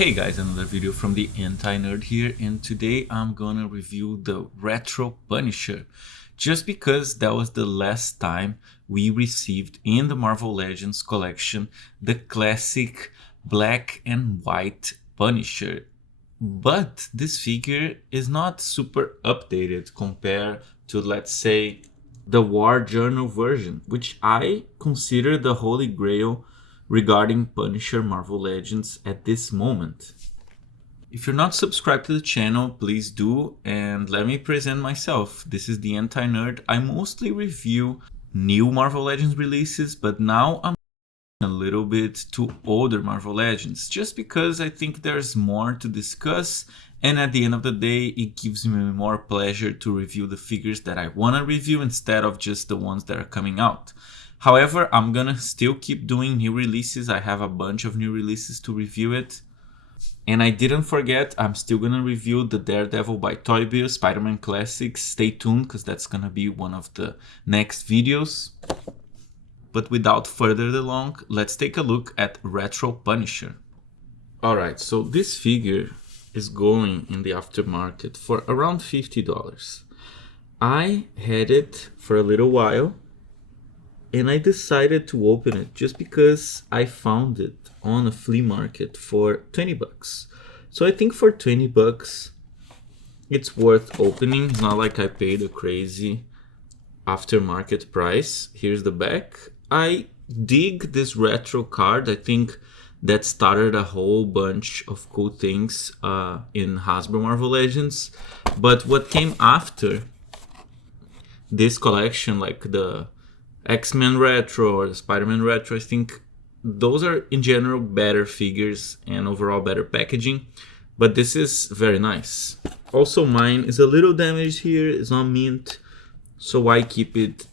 Hey guys, another video from the Anti-Nerd here, and today I'm gonna review the Retro Punisher, just because that was the last time we received in the Marvel Legends collection the classic black and white Punisher. But this figure is not super updated compared to, let's say, the War Journal version, which I consider the holy grail regarding Punisher Marvel Legends at this moment. If you're not subscribed to the channel, please do, and let me present myself. This is the Anti-Nerd. I mostly review new Marvel Legends releases, but now I'm a little bit to older Marvel Legends, just because I think there's more to discuss, and at the end of the day, it gives me more pleasure to review the figures that I want to review instead of just the ones that are coming out. However, I'm gonna still keep doing new releases. I have a bunch of new releases to review it. And I didn't forget, I'm still gonna review the Daredevil by Toy Bill Spider-Man Classics. Stay tuned, because that's gonna be one of the next videos. But without further ado, let's take a look at Retro Punisher. Alright, so this figure is going in the aftermarket for around $50. I had it for a little while, and I decided to open it just because I found it on a flea market for 20 bucks. So I think for 20 bucks, it's worth opening. It's not like I paid a crazy aftermarket price. Here's the back. I dig this retro card. I think that started a whole bunch of cool things in Hasbro Marvel Legends. But what came after this collection, like the X-Men Retro or the Spider-Man Retro, I think those are in general better figures and overall better packaging, but this is very nice. Also, mine is a little damaged here, it's not mint, so I keep it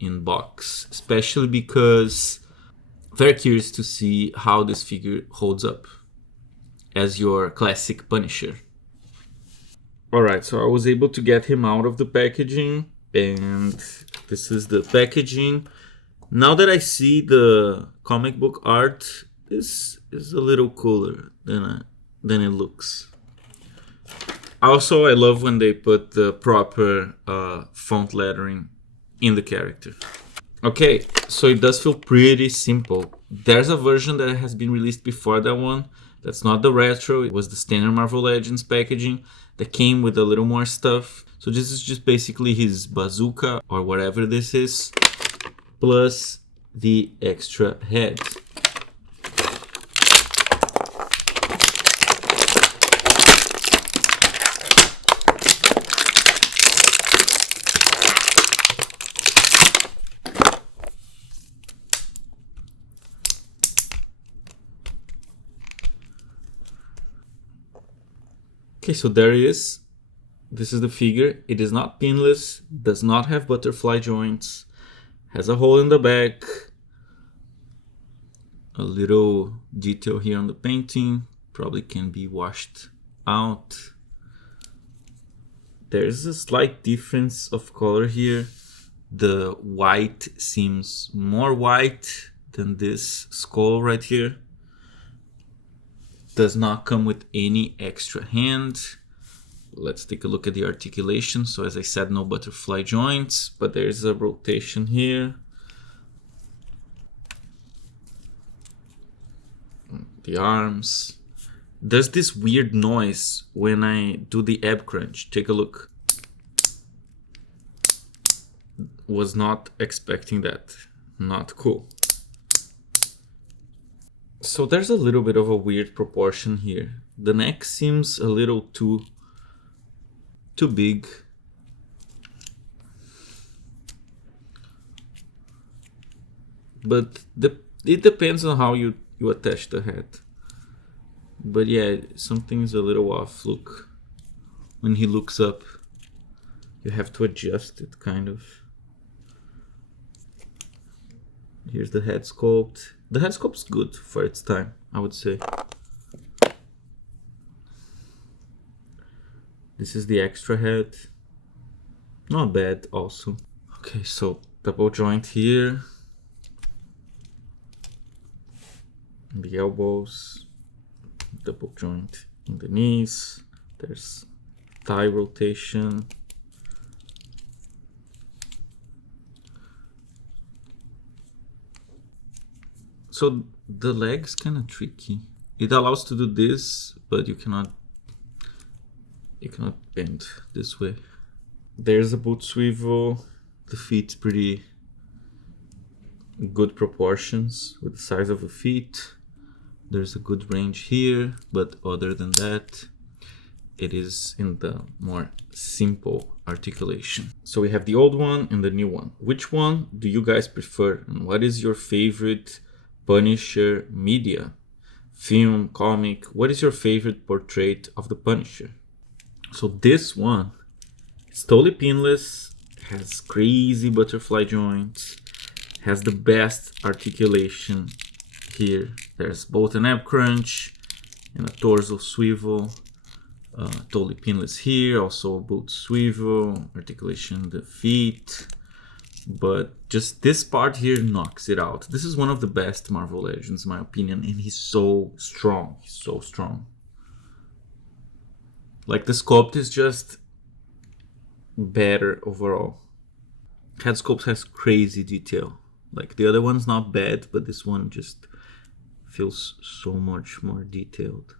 in box, especially because I'm very curious to see how this figure holds up as your classic Punisher. Alright, so I was able to get him out of the packaging, and this is the packaging. Now that I see the comic book art, this is a little cooler than it looks. Also, I love when they put the proper font lettering in the character. Okay, so it does feel pretty simple. There's a version that has been released before that one. That's not the retro, it was the standard Marvel Legends packaging that came with a little more stuff. So this is just basically his bazooka or whatever this is, plus the extra head. Okay, so there it is. This is the figure. It is not pinless, does not have butterfly joints, has a hole in the back, a little detail here on the painting, probably can be washed out. There's a slight difference of color here. The white seems more white than this skull right here. Does not come with any extra hand. Let's take a look at the articulation. So as I said, no butterfly joints, but there's a rotation here. The arms. There's this weird noise when I do the ab crunch. Take a look. Was not expecting that. Not cool. So there's a little bit of a weird proportion here. The neck seems a little too big. But it depends on how you attach the head. But yeah, something's a little off. Look, when he looks up, you have to adjust it kind of. Here's the head sculpt. The head sculpt's good for its time, I would say. This is the extra head. Not bad also. Okay, so double joint here. The elbows. double joint in the knees. There's thigh rotation. So the leg's kind of tricky. It allows to do this, but you cannot bend this way. There's a boot swivel. The feet's pretty good proportions with the size of the feet. There's a good range here, but other than that, it is in the more simple articulation. So we have the old one and the new one. Which one do you guys prefer? And what is your favorite Punisher media? Film, comic? What is your favorite portrait of the Punisher? So this one is totally pinless, has crazy butterfly joints, has the best articulation here. There's both an ab crunch and a torso swivel. Totally pinless here, also a boot swivel, articulation in the feet. But just this part here knocks it out. This is one of the best Marvel Legends in my opinion, and he's so strong. He's so strong. Like the sculpt is just better overall. Head sculpt has crazy detail. Like the other one's not bad, but this one just feels so much more detailed.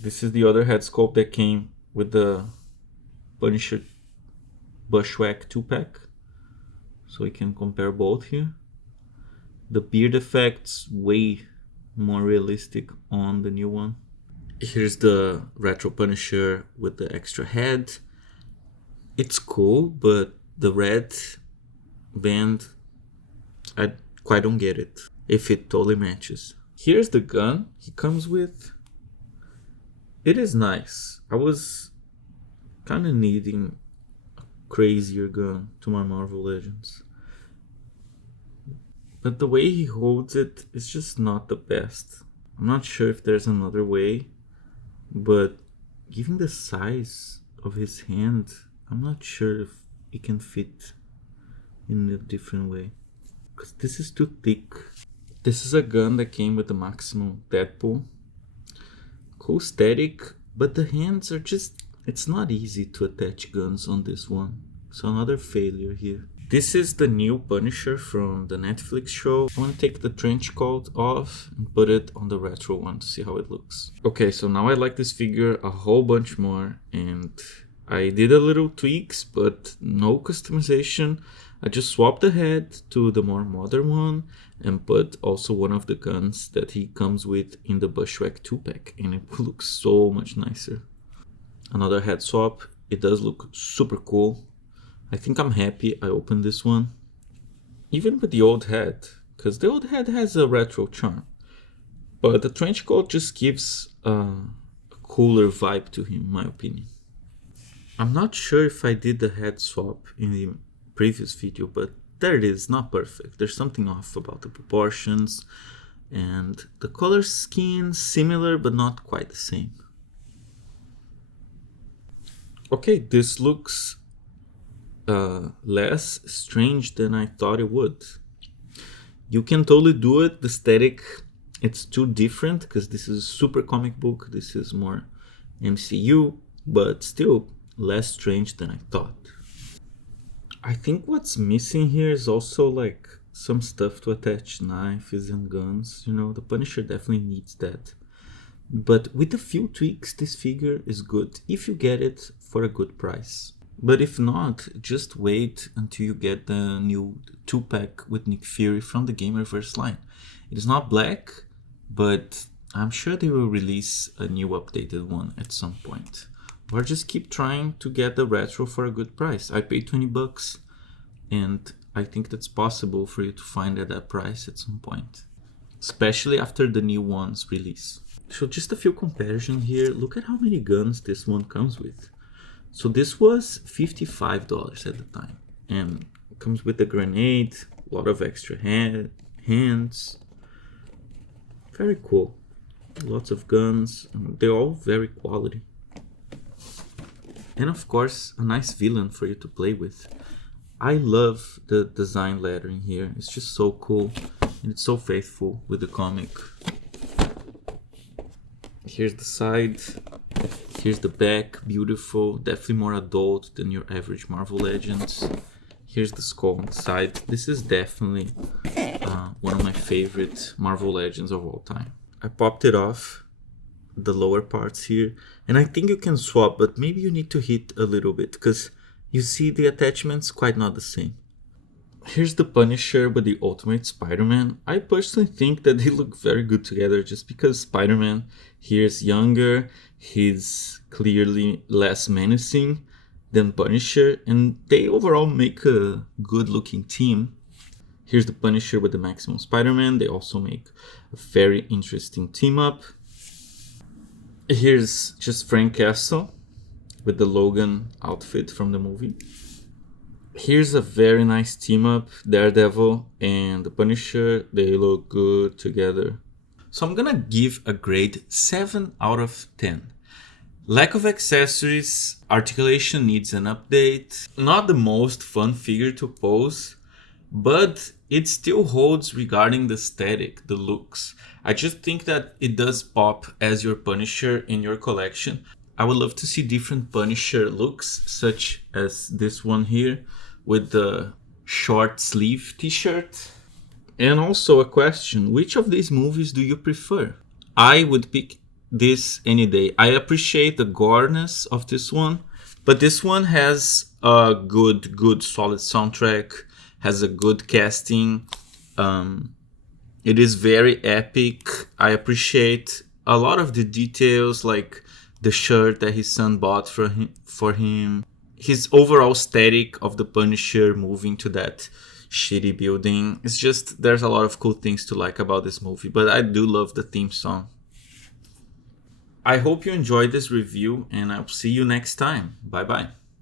This is the other head sculpt that came with the Punisher Bushwack 2-pack. So we can compare both here. The beard effect's way more realistic on the new one. Here's the retro Punisher with the extra head. It's cool, but the red band, I quite don't get it. If it totally matches. Here's the gun he comes with. It is nice. I was kind of needing a crazier gun to my Marvel Legends. But the way he holds it is just not the best. I'm not sure if there's another way, but given the size of his hand, I'm not sure if it can fit in a different way. Because this is too thick. This is a gun that came with the Maximum Deadpool. Cool static, but the hands are just... It's not easy to attach guns on this one. So another failure here. This is the new Punisher from the Netflix show. I want to take the trench coat off and put it on the retro one to see how it looks. Okay, so now I like this figure a whole bunch more, and I did a little tweaks, but no customization. I just swapped the head to the more modern one and put also one of the guns that he comes with in the Bushwack 2-pack, and it looks so much nicer. Another head swap. It does look super cool. I think I'm happy I opened this one. Even with the old head, because the old head has a retro charm. But the trench coat just gives a cooler vibe to him, in my opinion. I'm not sure if I did the head swap in the previous video, but there it is, not perfect. There's something off about the proportions, and the color scheme similar but not quite the same. Okay, this looks less strange than I thought it would. You can totally do it. The aesthetic, it's too different because this is super comic book, this is more MCU, but still less strange than I thought. I think what's missing here is also like some stuff to attach knives and guns. You know, the Punisher definitely needs that. But with a few tweaks, this figure is good if you get it for a good price. But if not, just wait until you get the new 2-pack with Nick Fury from the Gamerverse line. It is not black, but I'm sure they will release a new updated one at some point. Or just keep trying to get the retro for a good price. I paid $20 and I think that's possible for you to find at that price at some point. Especially after the new one's release. So just a few comparisons here. Look at how many guns this one comes with. So this was $55 at the time. And it comes with a grenade, a lot of extra hands. Very cool. Lots of guns. They're all very quality. And of course, a nice villain for you to play with. I love the design lettering here. It's just so cool. And it's so faithful with the comic. Here's the side. Here's the back, beautiful, definitely more adult than your average Marvel Legends. Here's the skull on the side. This is definitely one of my favorite Marvel Legends of all time. I popped it off, the lower parts here, and I think you can swap, but maybe you need to hit a little bit because you see the attachments quite not the same. Here's the Punisher with the Ultimate Spider-Man. I personally think that they look very good together just because Spider-Man here is younger, he's clearly less menacing than Punisher, and they overall make a good looking team. Here's the Punisher with the Maximum Spider-Man. They also make a very interesting team up. Here's just Frank Castle with the Logan outfit from the movie. Here's a very nice team up, Daredevil and the Punisher. They look good together. So I'm gonna give a grade 7 out of 10. Lack of accessories, articulation needs an update. Not the most fun figure to pose, but it still holds regarding the aesthetic, the looks. I just think that it does pop as your Punisher in your collection. I would love to see different Punisher looks, such as this one here with the short sleeve t-shirt. And also a question, which of these movies do you prefer? I would pick this any day. I appreciate the goreness of this one, but this one has a good solid soundtrack, has a good casting. It is very epic. I appreciate a lot of the details, like the shirt that his son bought for him. His overall aesthetic of the Punisher moving to that shitty building. It's just, there's a lot of cool things to like about this movie, but I do love the theme song. I hope you enjoyed this review, and I'll see you next time. Bye bye.